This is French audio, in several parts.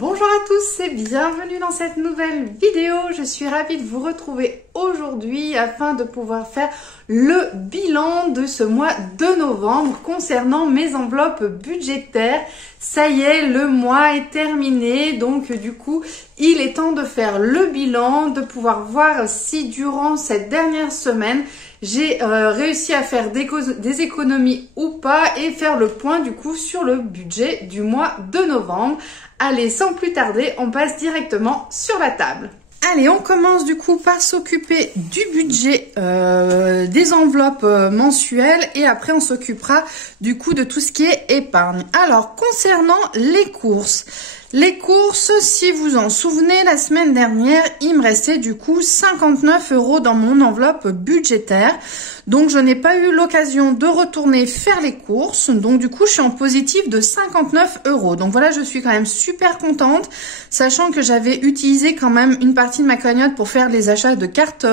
Bonjour à tous et bienvenue dans cette nouvelle vidéo. Je suis ravie de vous retrouver aujourd'hui afin de pouvoir faire le bilan de ce mois de novembre concernant mes enveloppes budgétaires. Ça y est, le mois est terminé, donc du coup, il est temps de faire le bilan, de pouvoir voir si durant cette dernière semaine, j'ai réussi à faire des économies ou pas et faire le point du coup sur le budget du mois de novembre. Allez, sans plus tarder, on passe directement sur la table. Allez, on commence du coup par s'occuper du budget des enveloppes mensuelles et après on s'occupera du coup de tout ce qui est épargne. Alors, concernant les courses, si vous en souvenez, la semaine dernière, il me restait du coup 59 € dans mon enveloppe budgétaire. Donc, je n'ai pas eu l'occasion de retourner faire les courses. Donc, du coup, je suis en positif de 59 €. Donc, voilà, je suis quand même super contente, sachant que j'avais utilisé quand même une partie de ma cagnotte pour faire les achats de cartes,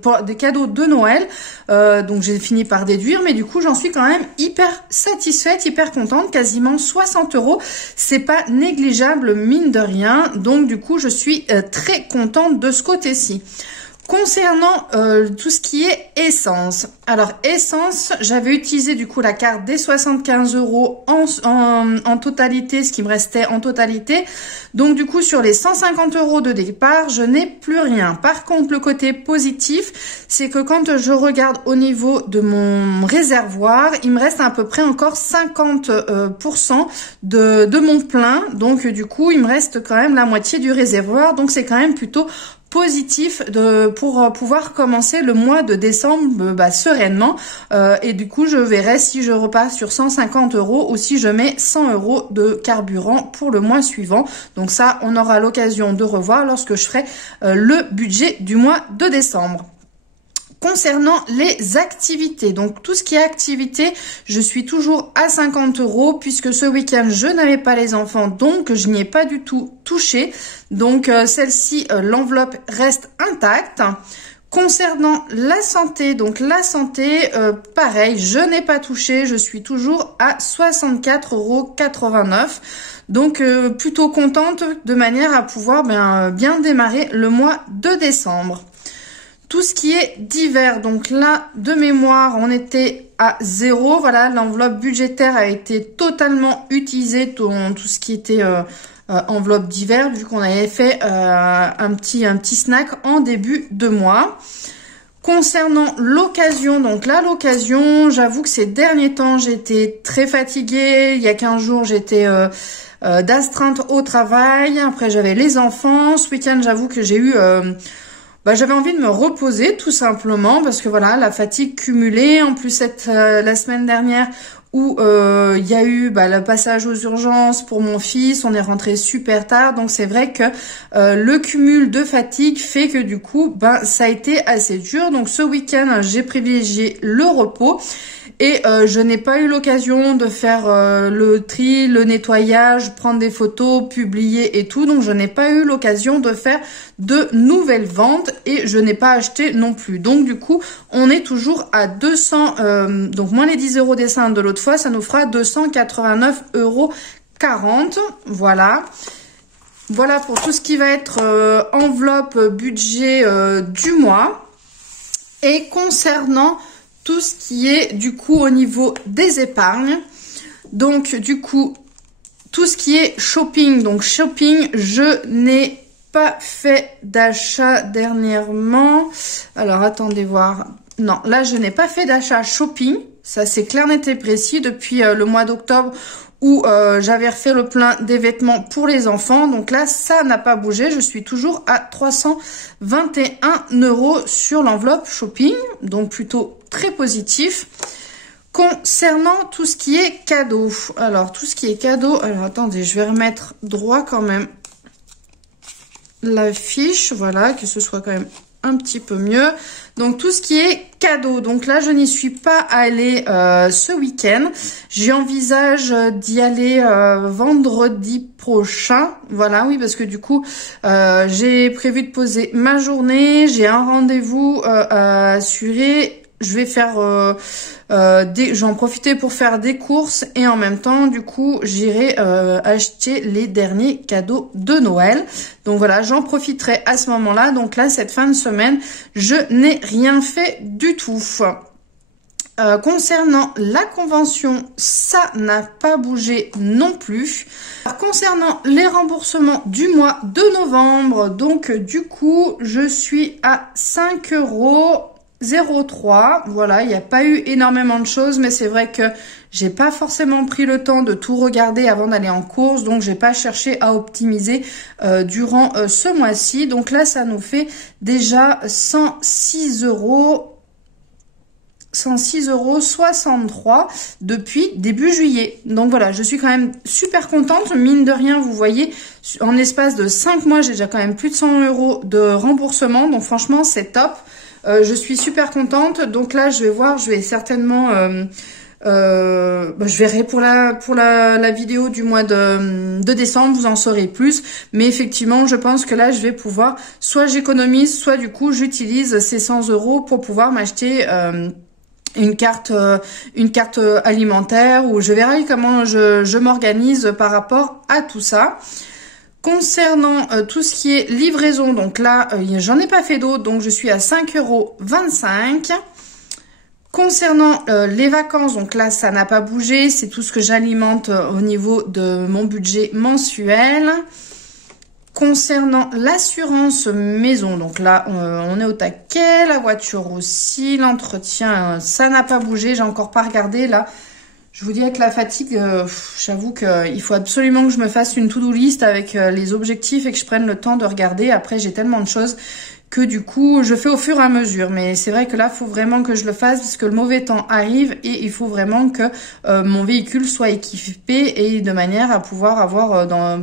pour des cadeaux de Noël. Donc, j'ai fini par déduire, mais du coup, j'en suis quand même hyper satisfaite, hyper contente. Quasiment 60 €. C'est pas négligeable, mine de rien. Donc, du coup, je suis très contente de ce côté-ci. Concernant tout ce qui est essence, alors essence, j'avais utilisé du coup la carte des 75 € en totalité, ce qui me restait en totalité. Donc du coup sur les 150 € de départ, je n'ai plus rien. Par contre, le côté positif, c'est que quand je regarde au niveau de mon réservoir, il me reste à peu près encore 50% de mon plein. Donc du coup, il me reste quand même la moitié du réservoir. Donc c'est quand même plutôt positif pour pouvoir commencer le mois de décembre sereinement et du coup je verrai si je repasse sur 150 € ou si je mets 100 € de carburant pour le mois suivant. Donc ça, on aura l'occasion de revoir lorsque je ferai le budget du mois de décembre. Concernant les activités, donc tout ce qui est activité, je suis toujours à 50 € puisque ce week-end je n'avais pas les enfants, donc je n'y ai pas du tout touché. Donc celle-ci, l'enveloppe reste intacte. Concernant la santé, donc la santé, pareil, je n'ai pas touché, je suis toujours à 64,89 €. Donc plutôt contente de manière à pouvoir bien démarrer le mois de décembre. Tout ce qui est divers, donc là, de mémoire, on était à 0. Voilà, l'enveloppe budgétaire a été totalement utilisée, tout ce qui était enveloppe divers, vu qu'on avait fait un petit snack en début de mois. Concernant l'occasion, donc là, l'occasion, j'avoue que ces derniers temps, j'étais très fatiguée. Il y a 15 jours, j'étais d'astreinte au travail. Après, j'avais les enfants. Ce week-end, j'avoue que j'ai eu... j'avais envie de me reposer tout simplement parce que voilà, la fatigue cumulée, en plus la semaine dernière où il y a eu le passage aux urgences pour mon fils, on est rentré super tard, donc c'est vrai que le cumul de fatigue fait que du coup ça a été assez dur. Donc ce week-end j'ai privilégié le repos. Et je n'ai pas eu l'occasion de faire le tri, le nettoyage, prendre des photos, publier et tout. Donc je n'ai pas eu l'occasion de faire de nouvelles ventes et je n'ai pas acheté non plus. Donc du coup, on est toujours à 200, donc moins les 10 € d'essence de l'autre fois, ça nous fera 289,40 €. Voilà. Voilà pour tout ce qui va être enveloppe budget du mois. Et concernant tout ce qui est du coup au niveau des épargnes, donc du coup tout ce qui est shopping, donc shopping, je n'ai pas fait d'achat dernièrement. Alors attendez voir, non, là je n'ai pas fait d'achat shopping, ça c'est clair, net et précis depuis le mois d'octobre où j'avais refait le plein des vêtements pour les enfants. Donc là, ça n'a pas bougé. Je suis toujours à 321 € sur l'enveloppe shopping. Donc plutôt très positif. Concernant tout ce qui est cadeau. Alors, tout ce qui est cadeau. Alors, attendez, je vais remettre droit quand même la fiche. Voilà, que ce soit quand même un petit peu mieux. Donc tout ce qui est cadeau, donc là je n'y suis pas allée ce week-end, j'envisage d'y aller vendredi prochain, voilà, oui, parce que du coup j'ai prévu de poser ma journée, j'ai un rendez-vous à assurer je vais faire j'en profiter pour faire des courses et en même temps du coup j'irai acheter les derniers cadeaux de Noël. Donc voilà, j'en profiterai à ce moment-là. Donc là, cette fin de semaine, je n'ai rien fait du tout. Concernant la convention, ça n'a pas bougé non plus. Concernant les remboursements du mois de novembre, donc du coup, je suis à 5,03 €. Voilà, il n'y a pas eu énormément de choses, mais c'est vrai que j'ai pas forcément pris le temps de tout regarder avant d'aller en course, donc j'ai pas cherché à optimiser durant ce mois-ci. Donc là, ça nous fait déjà 106,63 € depuis début juillet. Donc voilà, je suis quand même super contente. Mine de rien, vous voyez, en espace de 5 mois, j'ai déjà quand même plus de 100 € de remboursement. Donc franchement, c'est top. Je suis super contente. Donc là, je vais voir, je vais certainement... je verrai pour la vidéo du mois de décembre, vous en saurez plus. Mais effectivement, je pense que là, je vais pouvoir, soit j'économise, soit du coup, j'utilise ces 100 € pour pouvoir m'acheter... une carte alimentaire, ou je verrai comment je m'organise par rapport à tout ça. Concernant tout ce qui est livraison, donc là, j'en ai pas fait d'autres, donc je suis à 5,25 €. Concernant les vacances, donc là, ça n'a pas bougé, c'est tout ce que j'alimente au niveau de mon budget mensuel. Concernant l'assurance maison, donc là, on est au taquet, la voiture aussi, l'entretien, ça n'a pas bougé, j'ai encore pas regardé, là. Je vous dis avec la fatigue, j'avoue qu'il faut absolument que je me fasse une to-do list avec les objectifs et que je prenne le temps de regarder. Après, j'ai tellement de choses que du coup, je fais au fur et à mesure. Mais c'est vrai que là, il faut vraiment que je le fasse parce que le mauvais temps arrive et il faut vraiment que mon véhicule soit équipé et de manière à pouvoir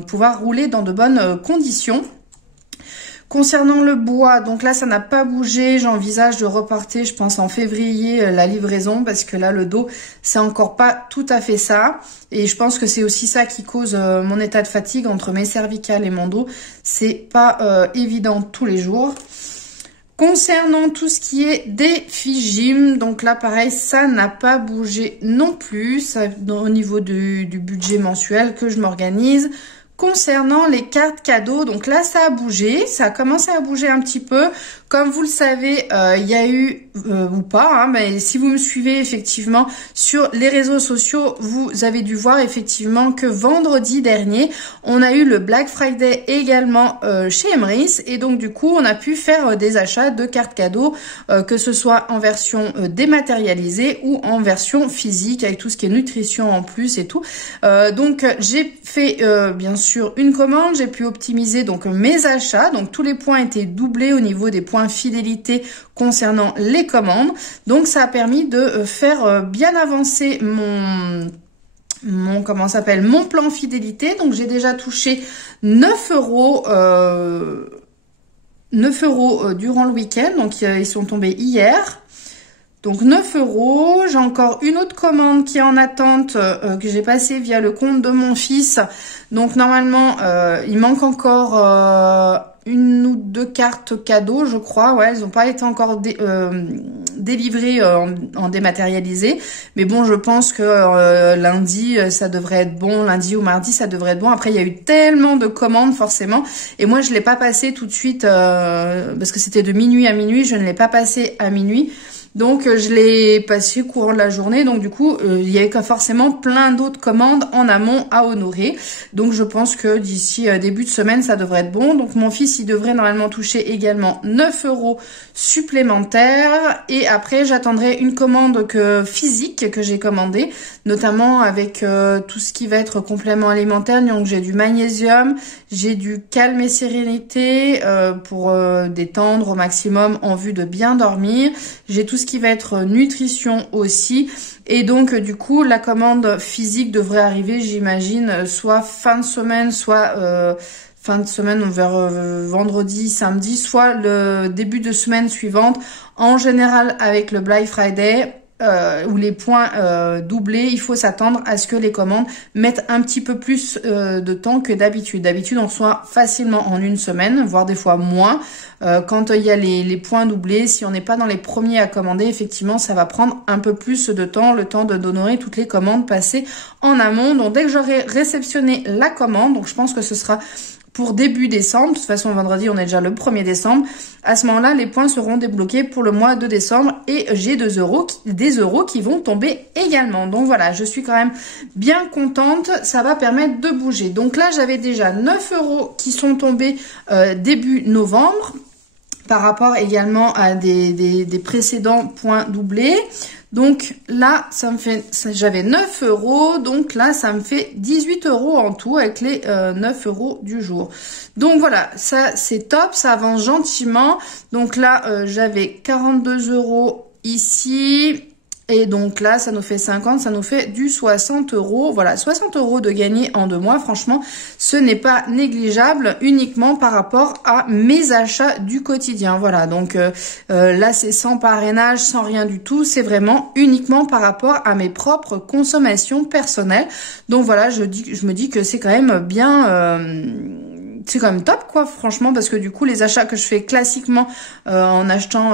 pouvoir rouler dans de bonnes conditions. Concernant le bois, donc là, ça n'a pas bougé. J'envisage de reporter, je pense, en février, la livraison parce que là, le dos, c'est encore pas tout à fait ça. Et je pense que c'est aussi ça qui cause mon état de fatigue entre mes cervicales et mon dos. C'est pas évident tous les jours. Concernant tout ce qui est des FIGIM, donc là, pareil, ça n'a pas bougé non plus. Ça, au niveau du budget mensuel que je m'organise. Concernant les cartes cadeaux, donc là, ça a bougé, ça a commencé à bouger un petit peu. Comme vous le savez, il y a eu, ou pas, hein, mais si vous me suivez effectivement sur les réseaux sociaux, vous avez dû voir effectivement que vendredi dernier, on a eu le Black Friday également chez Emrys. Et donc du coup, on a pu faire des achats de cartes cadeaux, que ce soit en version dématérialisée ou en version physique, avec tout ce qui est nutrition en plus et tout. Donc j'ai fait bien sûr une commande, j'ai pu optimiser donc mes achats, donc tous les points étaient doublés au niveau des points fidélité concernant les commandes. Donc ça a permis de faire bien avancer mon plan fidélité. Donc j'ai déjà touché 9 € durant le week-end, donc ils sont tombés hier. Donc 9 €, j'ai encore une autre commande qui est en attente que j'ai passée via le compte de mon fils. Donc normalement, il manque encore une ou deux cartes cadeaux, je crois. Ouais, elles n'ont pas été encore délivrées en dématérialisé. Mais bon, je pense que lundi, ça devrait être bon. Lundi ou mardi, ça devrait être bon. Après, il y a eu tellement de commandes, forcément. Et moi, je l'ai pas passé tout de suite parce que c'était de minuit à minuit. Je ne l'ai pas passé à minuit. Donc, je l'ai passé courant de la journée. Donc, du coup, il y avait forcément plein d'autres commandes en amont à honorer. Donc, je pense que d'ici début de semaine, ça devrait être bon. Donc, mon fils, il devrait normalement toucher également 9 € supplémentaires. Et après, j'attendrai une commande physique que j'ai commandée, notamment avec tout ce qui va être complément alimentaire. Donc, j'ai du magnésium, j'ai du calme et sérénité pour détendre au maximum en vue de bien dormir. J'ai tout ce qui va être nutrition aussi. Et donc, du coup, la commande physique devrait arriver, j'imagine, soit fin de semaine, soit fin de semaine vers vendredi, samedi, soit le début de semaine suivante. En général, avec le Black Friday, ou les points doublés, il faut s'attendre à ce que les commandes mettent un petit peu plus de temps que d'habitude. D'habitude, on reçoit facilement en une semaine, voire des fois moins. Quand il y a les points doublés, si on n'est pas dans les premiers à commander, effectivement, ça va prendre un peu plus de temps, le temps d'honorer toutes les commandes passées en amont. Donc, dès que j'aurai réceptionné la commande, donc je pense que ce sera pour début décembre, de toute façon vendredi on est déjà le 1er décembre, à ce moment-là les points seront débloqués pour le mois de décembre et j'ai des euros qui vont tomber également. Donc voilà, je suis quand même bien contente, ça va permettre de bouger. Donc là j'avais déjà 9 euros qui sont tombés début novembre par rapport également à des précédents points doublés. Donc là, j'avais 9 euros, donc là, ça me fait 18 euros en tout avec les 9 euros du jour. Donc voilà, ça c'est top, ça avance gentiment. Donc là, j'avais 42 euros ici. Et donc là, ça nous fait 50, ça nous fait du 60 euros. Voilà, 60 euros de gagné en 2 mois. Franchement, ce n'est pas négligeable uniquement par rapport à mes achats du quotidien. Voilà, donc là, c'est sans parrainage, sans rien du tout. C'est vraiment uniquement par rapport à mes propres consommations personnelles. Donc voilà, je me dis que c'est quand même bien... c'est quand même top quoi, franchement, parce que du coup les achats que je fais classiquement en achetant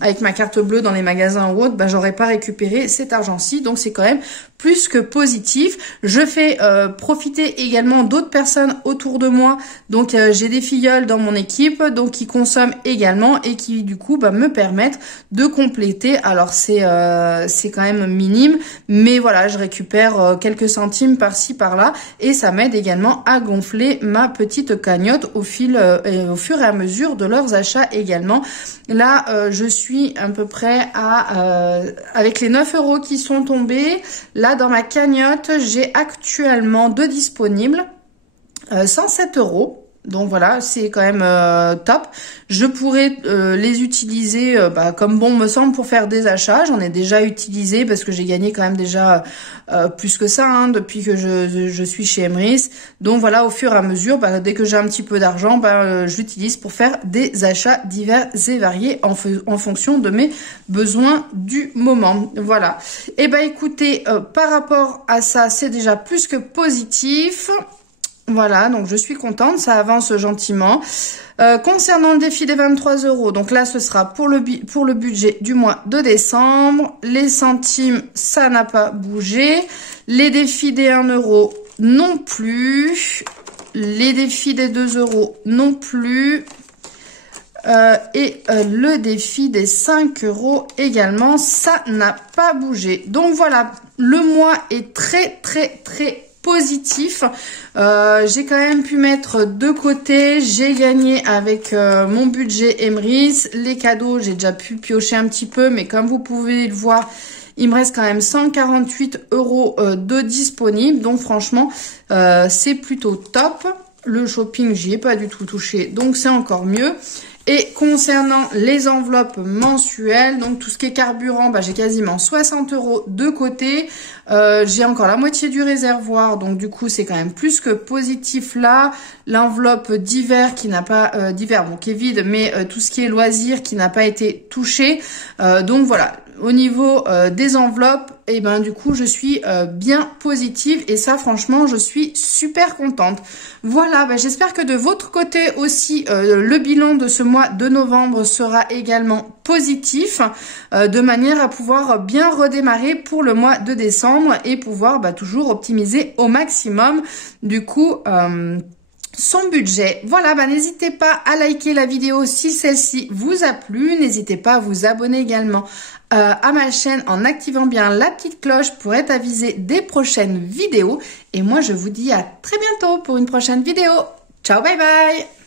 avec ma carte bleue dans les magasins ou autres, bah j'aurais pas récupéré cet argent-ci, donc c'est quand même plus que positif. Je fais profiter également d'autres personnes autour de moi, donc j'ai des filleuls dans mon équipe, donc qui consomment également et qui du coup bah, me permettent de compléter. Alors c'est quand même minime, mais voilà, je récupère quelques centimes par-ci par-là et ça m'aide également à gonfler ma petite cagnotte au fur et à mesure de leurs achats également. Là, je suis à peu près à avec les 9 euros qui sont tombés. Là, dans ma cagnotte, j'ai actuellement de disponibles 107 euros. Donc voilà, c'est quand même top. Je pourrais les utiliser comme bon me semble pour faire des achats. J'en ai déjà utilisé parce que j'ai gagné quand même déjà plus que ça hein, depuis que je suis chez Emrys. Donc voilà, au fur et à mesure, dès que j'ai un petit peu d'argent, je l'utilise pour faire des achats divers et variés en fonction de mes besoins du moment. Voilà. Et écoutez, par rapport à ça, c'est déjà plus que positif. Voilà, donc je suis contente, ça avance gentiment. Concernant le défi des 23 euros, donc là ce sera pour le budget du mois de décembre. Les centimes, ça n'a pas bougé. Les défis des 1 euro non plus. Les défis des 2 euros non plus. Et le défi des 5 euros également, ça n'a pas bougé. Donc voilà, le mois est très positif. J'ai quand même pu mettre de côté, j'ai gagné avec mon budget Emrys. Les cadeaux, j'ai déjà pu piocher un petit peu, mais comme vous pouvez le voir, il me reste quand même 148 euros de disponible. Donc franchement, c'est plutôt top. Le shopping, j'y ai pas du tout touché, donc c'est encore mieux. Et concernant les enveloppes mensuelles, donc tout ce qui est carburant, j'ai quasiment 60 euros de côté. J'ai encore la moitié du réservoir, donc du coup c'est quand même plus que positif là. L'enveloppe d'hiver qui n'a pas d'hiver, qui est vide, mais tout ce qui est loisirs qui n'a pas été touché. Donc voilà. Au niveau des enveloppes, du coup, je suis bien positive et ça, franchement, je suis super contente. Voilà, j'espère que de votre côté aussi, le bilan de ce mois de novembre sera également positif, de manière à pouvoir bien redémarrer pour le mois de décembre et pouvoir toujours optimiser au maximum, du coup... son budget. Voilà, n'hésitez pas à liker la vidéo si celle-ci vous a plu. N'hésitez pas à vous abonner également à ma chaîne en activant bien la petite cloche pour être avisé des prochaines vidéos. Et moi, je vous dis à très bientôt pour une prochaine vidéo. Ciao, bye bye!